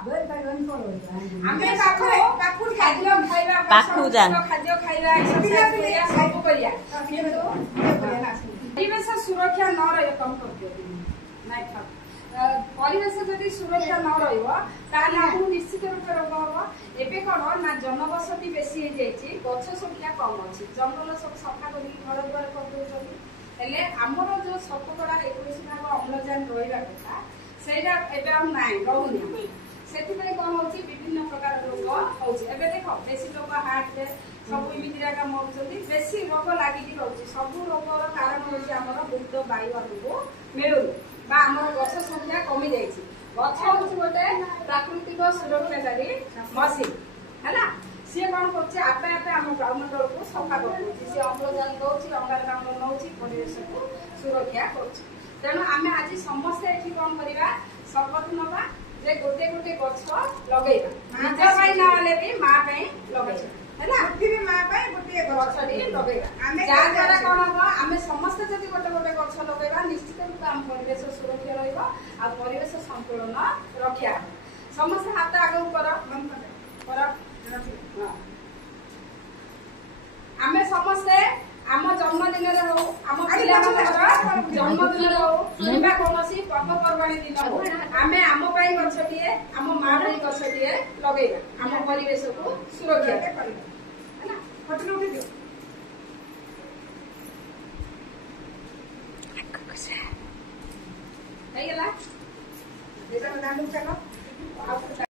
ଆମେ ପାଖକୁ ଖାଦ୍ୟ ଖାଇବା ଖାଦ୍ୟ ଖାଇବା ସବୁ କରିବା କିନ୍ତୁ ପରିବେଶ ସୁରକ୍ଷା ନ ରହିବ କମ କରିଦିଅ ନାଇଁ ପରିବେଶ ଯଦି ସୁରକ୍ଷା ନ ରହିବ ତାହେଲେ ଆମକୁ ନିଶ୍ଚିତ ରୂପେ ରୋଗ ହବ। ଏବେ କଣ ନା ଜନବସତି ବେଶୀ ହେଇଯାଇଛି, ଗଛ ସଂଖ୍ୟା କମ ଅଛି, ଜଙ୍ଗଲ ସବୁ ସଫା କରିକି ଘର ଦ୍ୱାର କରିଦଉଛନ୍ତି। ହେଲେ ଆମର ଯୋଉ ଶତକଡ଼ା 21% ଅମ୍ଳଜାନ ରହିବା କଥା ସେଇଟା ଏବେ ଆଉ ନାହିଁ, ରହୁନି। ସେଥିପାଇଁ କଣ ହଉଛି ବିଭିନ୍ନ ପ୍ରକାର ରୋଗ ହଉଛି। ଏବେ ଦେଖ ବେଶୀ ଲୋକ ହାର୍ଟ ସବୁ ଏମିତି ଜାଗା ମରୁଛନ୍ତି, ବେଶୀ ରୋଗ ଲାଗିକି ରହୁଛି। ସବୁ ରୋଗର କାରଣ ହଉଛି ଆମର ମୁକ୍ତ ବାୟୁ ଆମକୁ ମିଳୁନି ବା ଆମର ଗଛ ସଂଖ୍ୟା କମି ଯାଇଛି। ଗଛ ହଉଛି ଗୋଟେ ପ୍ରାକୃତିକ ସୁରକ୍ଷାକାରୀ ମସିନ୍ ହେଲା। ସିଏ କଣ କରୁଛି ଆପେ ଆପେ ଆମ ବାୟୁମଣ୍ଡଳକୁ ସଫା କରିଦଉଛି, ସିଏ ଅମ୍ଳଜାନ ଦଉଛି, ଅଙ୍ଗାରକାମ୍ଳ ନଉଛି, ପରିବେଶକୁ ସୁରକ୍ଷା କରୁଛି। ତେଣୁ ଆମେ ଆଜି ସମସ୍ତେ ଏଠି କଣ କରିବା, ଶପଥ ନବା ଯେ ଗୋଟେ ଗୋଟେ ଗଛ ଲଗେଇବା, ନିଜ ପାଇଁ ନହେଲେ ବି ମା ପାଇଁ ଲଗେଇବା ହେଲା। ମା ପାଇଁ ଗୋଟିଏ ଗଛଟି ଲଗେଇବା, ଯାହା ଦ୍ୱାରା କଣ ହବ ଆମେ ସମସ୍ତେ ଯଦି ଗୋଟେ ଗୋଟେ ଗଛ ଲଗେଇବା ନିଶ୍ଚିତ ରୂପେ ଆମ ପରିବେଶ ସୁରକ୍ଷା ରହିବ ଆଉ ପରିବେଶ ସନ୍ତୁଳନ ରକ୍ଷା ହବ। ସମସ୍ତେ ହାତ ଆଗକୁ କର। ଆମେ ସମସ୍ତେ ଆମ ଜନ୍ମଦିନରେ ହଉ, ଆମ ପିଲାମାନଙ୍କର ଜନ୍ମଦିନରେ ହଉ କିମ୍ବା କୌଣସି ପର୍ବପର୍ବାଣୀ ଦିନ ହଉ ଆମେ ଆମ ପାଇଁ ଗଛଟିଏ, ଆମ ମା ପାଇଁ ଗଛଟିଏ ଲଗେଇବା, ଆମ ପରିବେଶକୁ ସୁରକ୍ଷା କରିବା।